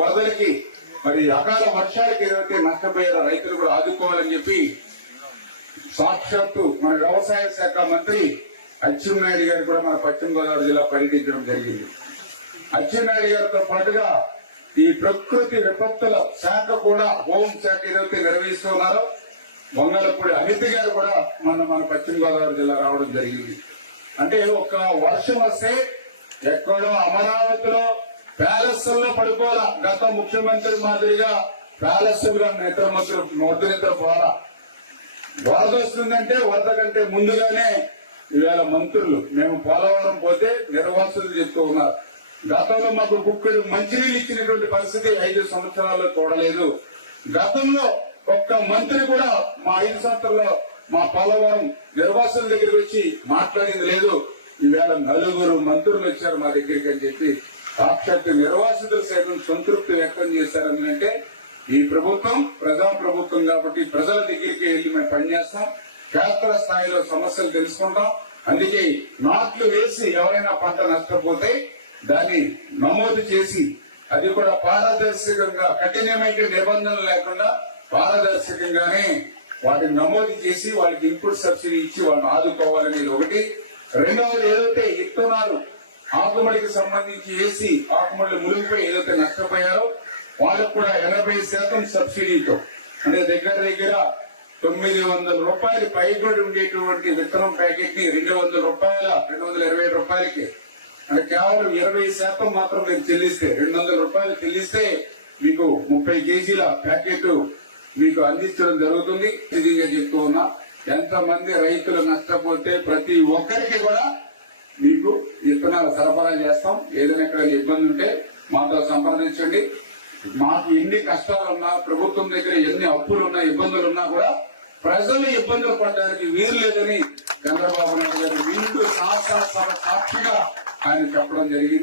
వరదలకి మరి అకాల వర్షాలకి ఏదైతే నష్టపోయారో రైతులు కూడా ఆదుకోవాలని చెప్పి సాక్షాత్తు మన వ్యవసాయ శాఖ మంత్రి అచ్చెన్నాయుడు గారు కూడా మన పశ్చిమ గోదావరి జిల్లా పర్యటించడం జరిగింది. అచ్చెన్నాయుడు గారితో పాటుగా ఈ ప్రకృతి విపత్తుల శాఖ కూడా హోం శాఖ ఏదైతే నిర్వహిస్తున్నారో వంగలపూడి అనిత గారు కూడా మన పశ్చిమ గోదావరి జిల్లా రావడం జరిగింది. అంటే ఒక వర్షం వస్తే ఎక్కడో అమరావతిలో ప్యాలెస్లో పడుకోవాలా, గత ముఖ్యమంత్రి మాదిరిగా ప్యాలెస్గా నిద్ర పోవాలా. వరద వస్తుందంటే వరద కంటే ముందుగానే ఇవాళ మంత్రులు మేము పోలవరం పోతే నిర్వాసులు చెప్తూ ఉన్నారు. గతంలో మాకు కుక్కడు మంచినీళ్ళు ఇచ్చినటువంటి పరిస్థితి 5 సంవత్సరాల్లో చూడలేదు. గతంలో ఒక్క మంత్రి కూడా మా 5 సంవత్సరాల్లో మా పోలవరం నిర్వాసుల దగ్గరికి వచ్చి మాట్లాడింది లేదు. ఈవేళ 4 మంత్రులు వచ్చారు మా దగ్గరికి అని చెప్పి సాక్షాత్ నిర్వాసితులు సైతం సంతృప్తి వ్యక్తం చేశారని అంటే ఈ ప్రభుత్వం ప్రజా ప్రభుత్వం కాబట్టి ప్రజల దగ్గరికి వెళ్లి మేము పనిచేస్తాం, క్షేత్ర స్థాయిలో సమస్యలు తెలుసుకుంటాం. అందుకే నాట్లు వేసి ఎవరైనా పంట నష్టపోతే దాన్ని నమోదు చేసి అది కూడా పారదర్శకంగా కఠినమైన నిబంధనలు లేకుండా పారదర్శకంగానే వాటిని నమోదు చేసి వాళ్ళకి ఇన్పుట్ సబ్సిడీ ఇచ్చి వాళ్ళని ఆదుకోవాలనేది ఒకటి. రెండవది ఏదైతే విత్తనాలు ఆకుమడికి సంబంధించి వేసి ఆకుమడి మునిగిపోయి ఏదైతే నష్టపోయారో వాళ్ళకు కూడా 80% సబ్సిడీతో అంటే దగ్గర 900 రూపాయలు పైబడి ఉండేటువంటి విత్తనం ప్యాకెట్ ని 200 రూపాయల 220 రూపాయలకి అంటే కేవలం 20% మాత్రం మీరు చెల్లిస్తే 200 రూపాయలు చెల్లిస్తే మీకు 30 కేజీల ప్యాకెట్ మీకు అందించడం జరుగుతుంది. ఇదిగా చెప్తూ ఉన్నా ఎంతమంది రైతులు నష్టపోతే ప్రతి ఒక్కరికి కూడా మీకు విత్తనాలు సరఫరా చేస్తాం. ఏదైనా ఎక్కడ ఇబ్బంది ఉంటే మాతో సంప్రదించండి. మాకు ఎన్ని కష్టాలున్నా ప్రభుత్వం దగ్గర ఎన్ని అప్పులున్నా ఇబ్బందులున్నా కూడా ప్రజలు ఇబ్బందులు పడడానికి వీలు లేదని చంద్రబాబు నాయుడు గారు వీళ్ళు సాక్షిగా ఆయన చెప్పడం జరిగింది.